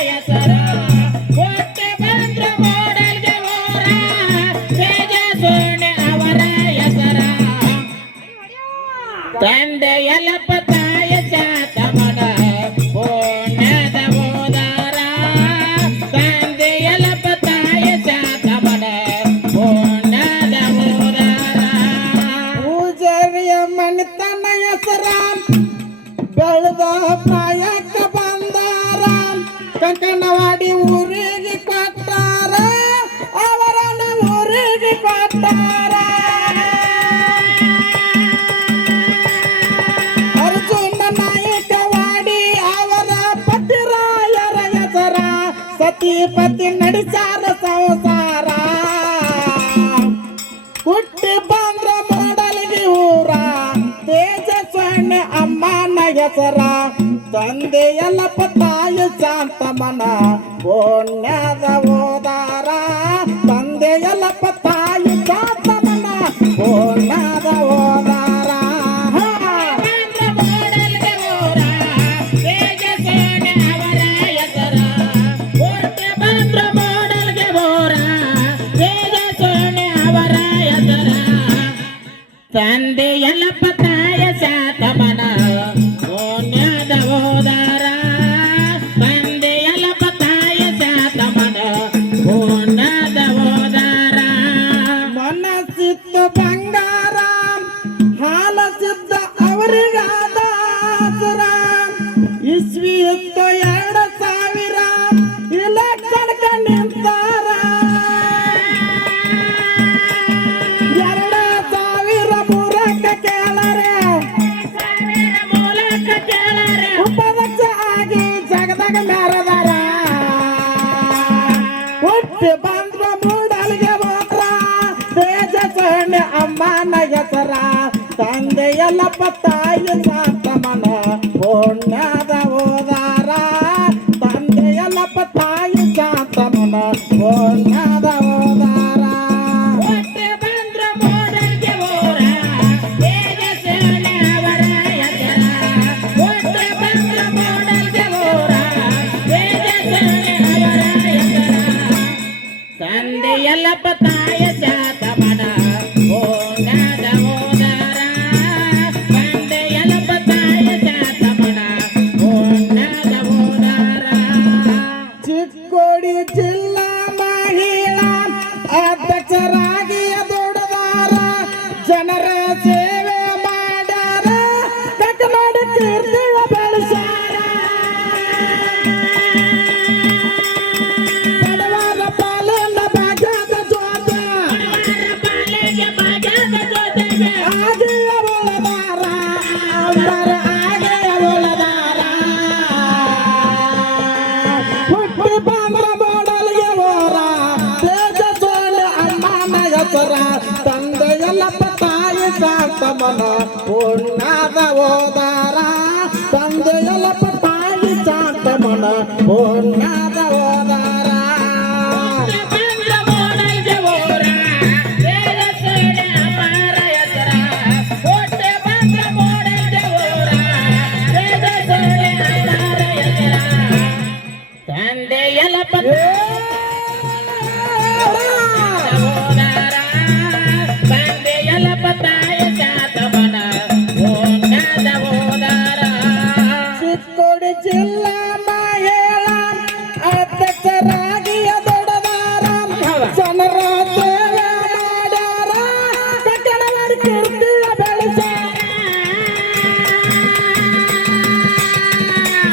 ಹೆಸರ ಕೊಟ್ಟೆ ಬಂದ್ರ ಮೂಡಲ್ಗೆ ಊರ ತೇಜ ಸೋಣೆ ಅವರ ಹೆಸರ ತಂದೆ ಯಲ್ಲಪ್ಪ ತಾಯ ಚಾತಮನ ಪುಣ್ಯದ ಓದಾರ ತಂದೆ ಯಲ್ಲಪ್ಪ ತಾಯ ಚಾತಮನ ಪುಣ್ಯದ ಓದಾರ ಪೂಜಾರಿಯ ಮನೆತನ ಹೆಸರ ಬೆಳೆದ ಪ್ರಾಯಕ್ಕ ಬಂದಾರ ಕಂಕಣವಾಡಿ ಊರಿಗೆ ಕೊಟ್ಟಾರ ಅವರನ್ನ ಊರಿಗೆ ಕೊಟ್ಟಾರ ಅರ್ಜುನ ನಾಯಕವಾಡಿ ಅವರ ಪತಿರಾಯರ ಹೆಸರ ಸತಿಪತಿ ನಡೆಸಾರ ಸಂಸಾರ ಹುಟ್ಟಿ ಬಂದ್ರ ಮೂಡಲ್ಗಿ ಊರ ತೇಜಸ್ವಣ್ಣ ಅಮ್ಮನ ಹೆಸರ ತಂದೆ ಯಲ್ಲಪ್ಪ ತಾಯಿ ಶಾಂತಮ್ಮನ ಪುಣ್ಯದ ಓದಾರ ತಂದೆ ಯಲ್ಲಪ್ಪ ತಾಯಿ ಶಾಂತಮ್ಮನ ಪುಣ್ಯದ ಓದಾರ ಬಂದ್ರ ಮೂಡಲ್ಗೆ ಊರ ತೇಜ ಸೋಣೆ ಅವರ ಹೆಸರ ಕೊಟ್ಟೆ ಬಂದ್ರ ಮೂಡಲ್ಗೆ ಊರ ತೇಜ ಸೋಣೆ ಅವರ ಹೆಸರ ತಂದೆ ಯಲ್ಲಪ್ಪ ತಾಯ ಶಾತಮನ ಪುಣ್ಯದ ಓದಾರ ತಂದೆ ಯಲ್ಲಪ್ಪ ತಾಯ ಶಾತಮನ ಪುಣ್ಯದ ಓದಾರ ಮನಸ್ಸಿತ್ತು ಬಂಗಾರ ಹಾಲ ಸಿದ್ಧ ಅವರಿಗಾದ ಆಸರ ಇಸ್ವಿ ಇತ್ತು 2000 ಇಲೆಕ್ಷನ್ಕ ನಿಂತಾರ 2003ಕ್ಕೆ ಕೇಳರೆ ಮೂಲಕ ಕೇಳರೆ ಉಪಾಧ್ಯಕ್ಷ ಆಗಿ ಜಗದಾಗ ಮೆರೆದಾರ ಹುಟ್ಟಿ ಬಂದ್ರ ಮೂಡಲ್ಗೆ ಹೋದ್ರ ತೇಜಸ್ವಣ್ಣ ಅಮ್ಮನ ಹೆಸರ ತಂದೆ ಯಲ್ಲಪ್ಪ ತಾಯಿ ಶಾಂತಮ್ಮನ ಪುಣ್ಯದ ಓದಾರ ತಂದೆ ಯಲ್ಲಪ್ಪ ತಾಯಿ ಶಾಂತಮ್ಮನ ಪುಣ್ಯದ ಓದಾರ ಕೊಟ್ಟೆ ಬಂದ್ರ ಮೂಡಲ್ಗೆ ಊರ ತೇಜ ಸೋಣೆ ಅವರ ಹೆಸರ ಕೊಟ್ಟೆ ಬಂದ್ರ ಮೂಡಲ್ಗೆ ಊರ ತೇಜ ಸೋಣೆ ಅವರ ಹೆಸರ ತಂದೆ ಯಲ್ಲಪ್ಪ ತಾಯ ಶಾತಮನ ಪುಣ್ಯದ ಓದಾರ ತಂದೆ ಯಲ್ಲಪ್ಪ ತಾಯ ಶಾತಮನ ಪುಣ್ಯದ ಓದಾರ ಚಿಕ್ಕೋಡಿ ಜಿಲ್ಲಾ ಮಹಿಳಾ ಅಧ್ಯಕ್ಷರಾಗಿ ದುಡಿದಾರ ಜನರ ಸೇವೆ ಮಾಡ್ಯಾರ ಕಟ್ಟನಾಡಿ ಕೀರ್ತಿಯ ಬೆಳೆಸ್ಯಾರ ಬಡವರ ಪಾಲಿನ ಭಾಗ್ಯದ ಜೊತೆ ಪಾಲೆಗೆ ಭಾಗ್ಯದ ಜೊತೆಗೆ ಆಗಿಯ ಉಳದಾರ ಅಂಬರ ಆಗಿಯ ಉಳದಾರ ಹುಟ್ಟಿ ಬಂದ್ರ ಮೂಡಲ್ಗೆ ಊರ ತೇಜಸ್ವಣ್ಣ ಅಮ್ಮನ ಹೆಸರ ತಂದೆ ಯಲ್ಲಪ್ಪ ತಾಯಿ ಶಾಂತಮ್ಮನ ಪುಣ್ಯದ ಓದಾರ ತಂದೆ ಯಲ್ಲಪ್ಪ ತಾಯಿ ಶಾಂತಮ್ಮನ ಪುಣ್ಯದ ಓದಾರ ಬಂದ್ರ ಮೂಡಲ್ಗೆ ಊರ ತೇಜ ಸೋಣೆ ಅವರ ಹೆಸರ ಕೊಟ್ಟೆ ಬಂದ್ರ ಮೂಡಲ್ಗೆ ಊರ ತೇಜ ಸೋಣೆ ಅವರ ಹೆಸರ ತಂದೆ ಯಲ್ಲಪ್ಪ ಓದಾರ ತಂದೆ ಯಲ್ಲಪ್ಪ ತಾಯ ಶಾತಮನ ಪುಣ್ಯದ ಓದಾರ ಚಿಕ್ಕೋಡಿ ಜಿಲ್ಲಾ ಮಹಿಳಾ ಅಧ್ಯಕ್ಷರಾಗಿ ದುಡಿದಾರ ಜನರ ಸೇವೆ ಮಾಡ್ಯಾರ ಕಟ್ಟಡವಾಡಿ ಕೀರ್ತಿಯ ಬೆಳೆಸ್ಯಾರ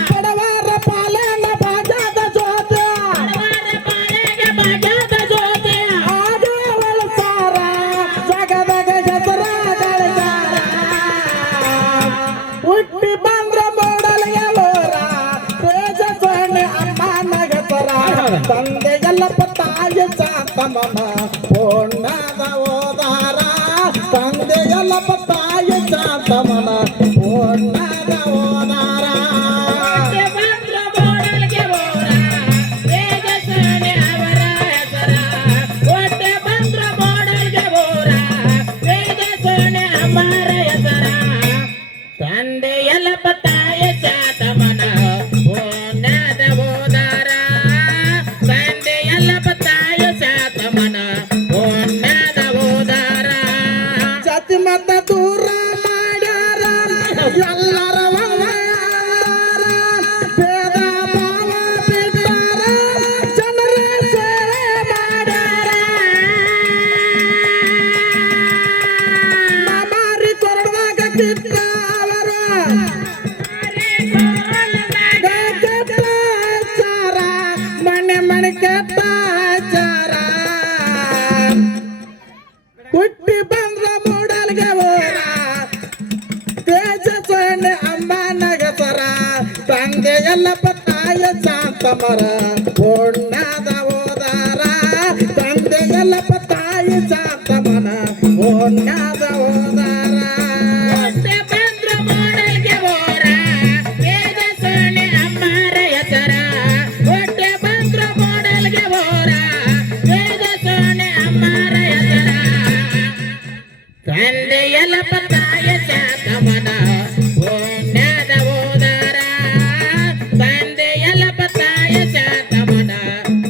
ಬಡವರ ಪಾಲಿನ ಭಾಗ್ಯದ ಜೊತೆ ಪಾಲೆಗೆ ಭಾಗ್ಯದ ಜೊತೆ ಆಗಿ ಉಳಿಸಾರ ಜಗದಾಗ ಹೆಸರ ಗಳಿಸ್ಯಾರ ಹುಟ್ಟಿ ಬಂದ್ರ ಮೂಡಲ್ಗೆ ಊರ ತೇಜಸ್ವಣ್ಣ ಅಮ್ಮನ ಹೆಸರ ತಂದೆ ಯಲ್ಲಪ್ಪ ತಾಯಿ ಶಾಂತಮ್ಮನ ಪುಣ್ಯದ ಓದಾರ ತಂದೆ ಯಲ್ಲಪ್ಪ ತಾಯಿ ಶಾಂತಮ್ಮನ ಪುಣ್ಯದ ಓದಾರ ಕೊಟ್ಟೆ ಬಂದ್ರ ಮೂಡಲ್ಗೆ ಊರ ತೇಜ ಸೋಣೆ ಅವರ ಹೆಸರ ಕೊಟ್ಟೆ ಬಂದ್ರ ಮೂಡಲ್ಗೆ ಊರ ತೇಜ ಸೋಣೆ ಅವರ ಹೆಸರ ತಂದೆ ಯಲ್ಲಪ್ಪ ತಾಯ ಶಾತಮನ ಪುಣ್ಯದ ಓದಾರ ಎಲ್ಲಪ್ಪ ತಾಯ ಶಾಂತಮರ ಪುಣ್ಯದ ಓದಾರ ತಂದೆ ಎಲ್ಲಪ್ಪ ತಾಯಿ ಶಾಂತಮನ ಪುಣ್ಯದ ಓದಾರ ಹೊಟ್ಟೆ ಬಂದ್ರ ಮಾಡಲ್ಗೆ ಬೋರ ವೇದ ಸೊನ್ನೆ ಅಮ್ಮರ ಹೆಸರ ಹೊಟ್ಟೆ ಬಂದ್ರ ಮಾಡಲ್ಗೆ ಬೋರ ವೇದ ಸೊನ್ನೆ ಅಮ್ಮರ ಹೆಸರ ತಂದೆ ಎಲ್ಲಪ್ಪ ತಾಯ ಶಾಂತಮನ ಪುಣ್ಯದ ಓದಾರ ತಂದೆ ಎಲ್ಲಪ್ಪ ತಾಯ ಶಾಂತಮನ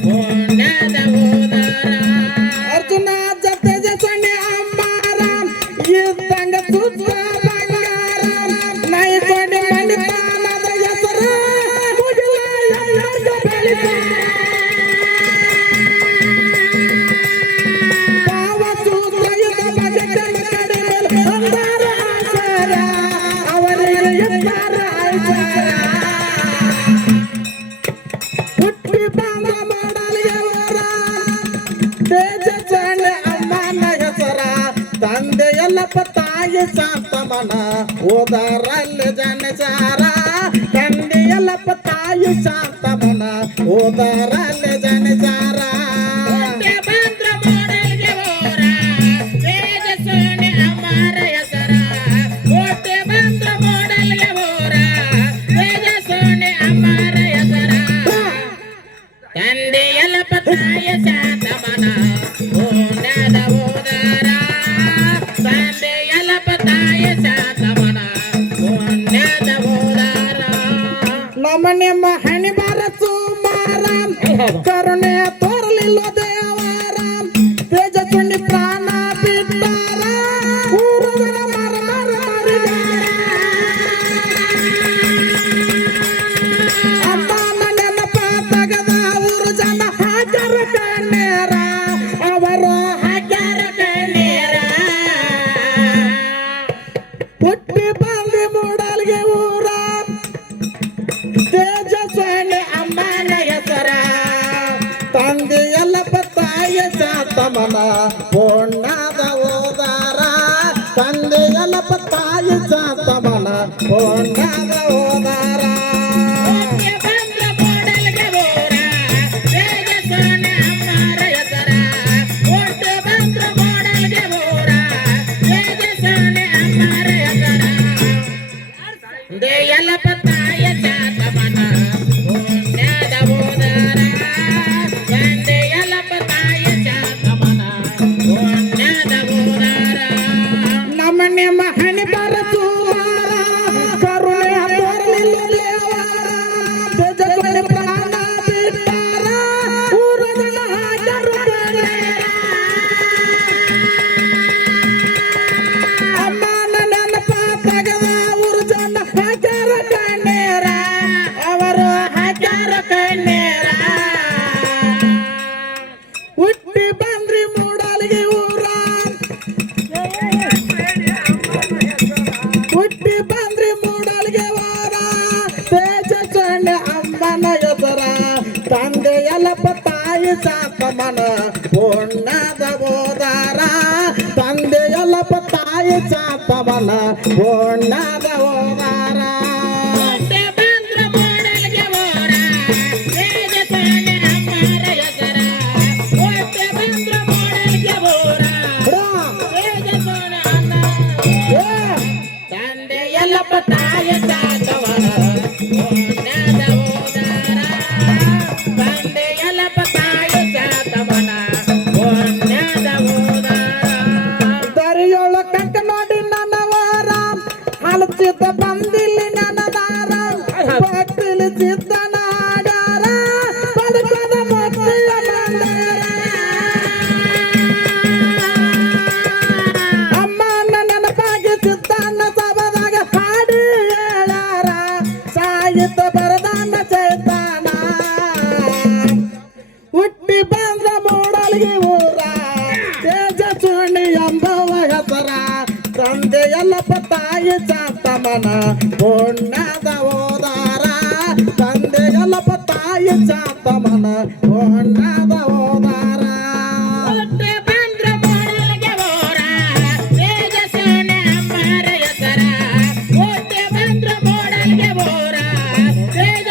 ಪುಣ್ಯದ ಓದಾರ ಅರ್ಜುನ ಜತೆಜ ಸೊನ್ನೆ ಅಮ್ಮಾರ ಇದ್ದಂಗ ಸುತ್ತ ಬಂಗಾರ ನೈಕೊಂಡೆ ಮಣಿಪಾಲದ ಹೆಸರ ಮುಗಿಲ ಎಲ್ಲರ್ಗ ಬೆಳಿತಾರ ಪಾವ ಸೂತ್ರ ಯುದ್ಧ ಭಜಕನ ಕಡಿಮೆ ಅಂದಾರ ಆಚಾರ ಅವರಿಗೆ ಎತ್ತಾರ ಆಚಾರ ಹುಟ್ಟಿ ಬಾಂಧ ಮಾಡಲಿಗೆ ಅವರ ತೇಜಸ್ವಣ್ಣ ಅಮ್ಮನ ಹೆಸರ ತಂದೆ ಎಲ್ಲಪ್ಪ ತಾಯಿ ಶಾಂತಮನ ಓದಾರಲ್ಲಿ ಜನಸಾರ ತಂದೆ ಎಲ್ಲಪ್ಪ ತಾಯಿ ಶಾಂತಮನ ಓದಾರಲ್ಲಿ ಜನಸಾರ ಹೊಟ್ಟೆ ಬಂದ್ರ ಮಾಡಲ್ಗೆ ಬೋರ ವೇದ ಸೊನ್ನೆ ಅಮ್ಮರ ಹೆಸರ ಹೊಟ್ಟೆ ಬಂದ್ರ ಮಾಡಲ್ಗೆ ಬೋರ ವೇದ ಸೊನ್ನೆ ಅಮ್ಮರ ಹೆಸರ ತಂದೆ ಎಲ್ಲಪ್ಪ ತಾಯ ಶಾಂತಮನ ಪುಣ್ಯದ ಓದಾರ ತಂದೆ ಎಲ್ಲಪ್ಪ ತಾಯ ಶಾಂತಮನ ಪುಣ್ಯದ ಓದಾರ ನಮ್ಮ ನಿಮ್ಮ ಹಣಿ ಬಾರ ಸುಮಾರ ಕರುಣೆ ತೋರಲಿಲ್ಲ ದೇವರ ತೇಜಸ್ವಿನಿ ಪ್ರಾಣ ಬಿಟ್ಟಾರ ಊರುಗಳ ಮರ ಮರ ಮರಿದಾರ ಅಮ್ಮನ ನೆನಪ ತಗದ ಊರು ಜನ ಹಾಜರ ಕಣ್ಣೇರ ಅವರು ಹಾಕ್ಯಾರ ಕಣ್ಣೀರ ಹುಟ್ಟಿ ಬಂದು ಮೂಡಲ್ಗೆ ಊರ ತೇಜಸ್ವಿನಿ ಅಮ್ಮನ ಹೆಸರ ತಂದೆ ಎಲ್ಲಪ್ಪ ತಾಯಿ ಶಾಂತಮನ ಪುಣ್ಯದ ಓದಾರ ತಂದೆ ಎಲ್ಲಪ್ಪ ತಾಯಿ ಶಾಂತಮನ ಪುಣ್ಯದ ಓದಾರ ಹೊಟ್ಟೆ ಬಂದ್ರ ಮಾಡಲ್ಗೆ ಬೋರ ವೇದ ಸೊನ್ನೆ ಅಮ್ಮರ ಹೆಸರ ಹೊಟ್ಟೆ ಬಂದ್ರ ಮಾಡಲ್ಗೆ ಬೋರ ವೇದ ಸೊನ್ನೆ ಅಮ್ಮರ ಹೆಸರ ತಂದೆ ಎಲ್ಲಪ್ಪ ತಾಯ ಶಾಂತಮನ ಪುಣ್ಯದ ಓದಾರ ತಂದೆ ಎಲ್ಲಪ್ಪ ತಾಯ ಶಾಂತಮನ ಪುಣ್ಯದ ಓದಾರ ನಮ್ಮ ನಿಮ್ಮ ಹಣಿ ಬರ ಸುಮಾರ ಕರುಣೆ ತೋರಲಿಲ್ಲ ದೇವರ ತೇಜಸ್ವಿನಿ ಪ್ರಾಣ ಬಿಟ್ಟಾರ ಊರು ಜನ ಹಾಜರು ಕಣ್ಣೇರ ಅಮ್ಮನ ನೆನಪ ತಗದ ಊರು ಜನ ಹಾಜರ ಕಣ್ಣೇರ ಅವರು ಹಾಕ್ಯಾರ ಕಣ್ಣೀರ ಹುಟ್ಟಿ ಬಂದ್ರಿ ಮೂಡಲ್ಗೆ ಊರ ಹುಟ್ಟಿ ಬಂದ್ರಿ ಮೂಡಲ್ಗೆ ಊರ ತೇಜಸ್ವಣ್ಣ ಅಮ್ಮನ ಹೆಸರ ತಂದೆ ಎಲ್ಲಪ್ಪ ತಾಯಿ ಶಾಂತಮನ ಪುಣ್ಯದ ಓದಾರ ತಂದೆ ಎಲ್ಲಪ್ಪ ತಾಯಿ ಶಾಂತಮನ ಪುಣ್ಯದ ಓದಾರ ಹೊಟ್ಟೆ ಬಂದ್ರ ಮಾಡಲ್ಗೆ ಬೋರ ವೇದ ಸೊನ್ನೆ ಅಮ್ಮರ ಹೆಸರ ಹೊಟ್ಟೆ ಬಂದ್ರ ಮಾಡಲ್ಗೆ ಬೋರ ವೇದ ಸೊನ್ನೆ ಅನ್ನ ತಂದೆ ಎಲ್ಲಪ್ಪ ತಾಯ ಶಾಂತಮನ ಪುಣ್ಯದ ಓದಾರ ತಂದೆ ಎಲ್ಲಪ್ಪ ತಾಯ ಶಾಂತಮನ ಪುಣ್ಯದ ಓದಾರ ದರಿಯೋಳ ಕಕ್ಕ ನೋಡಿ ನನವರ ಹಲಚಿದ್ದ ಬಂದಿಲ್ಲಿ ನನದಾರ ಭಕ್ತಿಲಿ ಸಿದ್ಧನ ಆಡಾರ ಬದುಕದ ಮುಕ್ತಿಯ ಬಂದಾರ ಅಮ್ಮನ ನೆನಪಾಗಿ ಸಿದ್ಧನ ಸಭದಾಗ ಹಾಡಿ ಹೇಳಾರ ಸಾಹಿತ್ಯ ಬರದಾನ ಚೈತಾನ ಹುಟ್ಟಿ ಬಂದ ಮೂಡಲ್ಗೆ ಊರ ತೇಜಸ್ವಿನಿ ಎಂಬವ ಹೆಸರ ತಂದೆ ಎಲ್ಲಪ್ಪ ತಾಯಿ ಶಾಂತಮನ ಪುಣ್ಯದ ಓದಾರ ತಂದೆ ಎಲ್ಲಪ್ಪ ತಾಯಿ ಶಾಂತಮನ ಪುಣ್ಯದ ಓದಾರ ಹೊಟ್ಟೆ ಬಂದ್ರ ಮಾಡಲ್ಗೆ ಬೋರ ವೇದ ಸೊನ್ನೆ ಅಮ್ಮರ ಹೆಸರ ಹೊಟ್ಟೆ ಬಂದ್ರ ಮಾಡಲ್ಗೆ ಬೋರ ವೇದ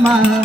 ರಾಮ